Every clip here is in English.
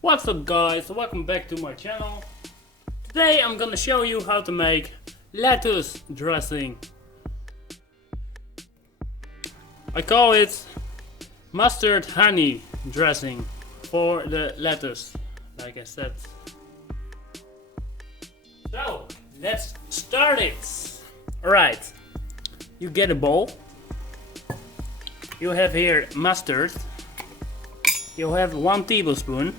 What's up guys, welcome back to my channel. Today I'm gonna show you how to make lettuce dressing. I call it mustard honey dressing for the lettuce, like I said. So let's start it. Alright, you get a bowl. You have here mustard. You have 1 tablespoon.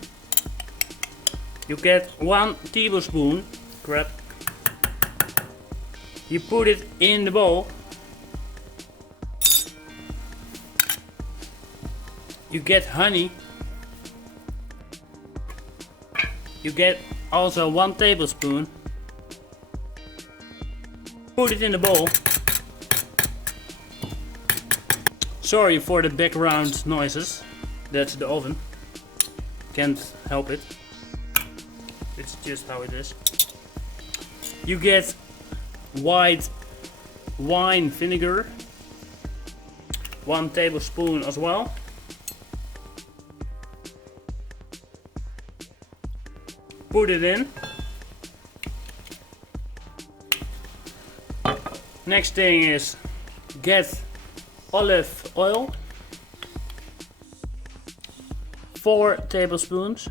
You get 1 tablespoon crap. You put it in the bowl. You get honey. You get also 1 tablespoon. Put it in the bowl. Sorry for the background noises. That's the oven. Can't help it. It's just how it is. You get white wine vinegar. 1 tablespoon as well. Put it in. Next thing is get olive oil. 4 tablespoons.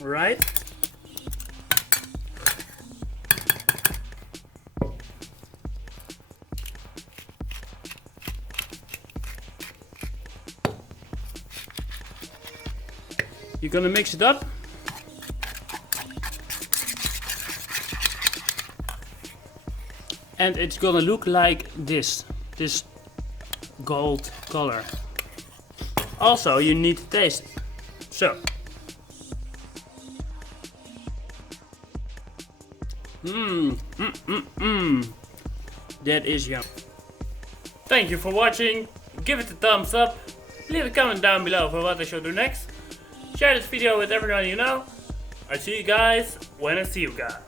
Right. You're gonna mix it up. And it's gonna look like this gold color. Also, you need to taste it. So. That is yum. Thank you for watching. Give it a thumbs up. Leave a comment down below for what I should do next. Share this video with everyone you know. I see you guys when I see you guys.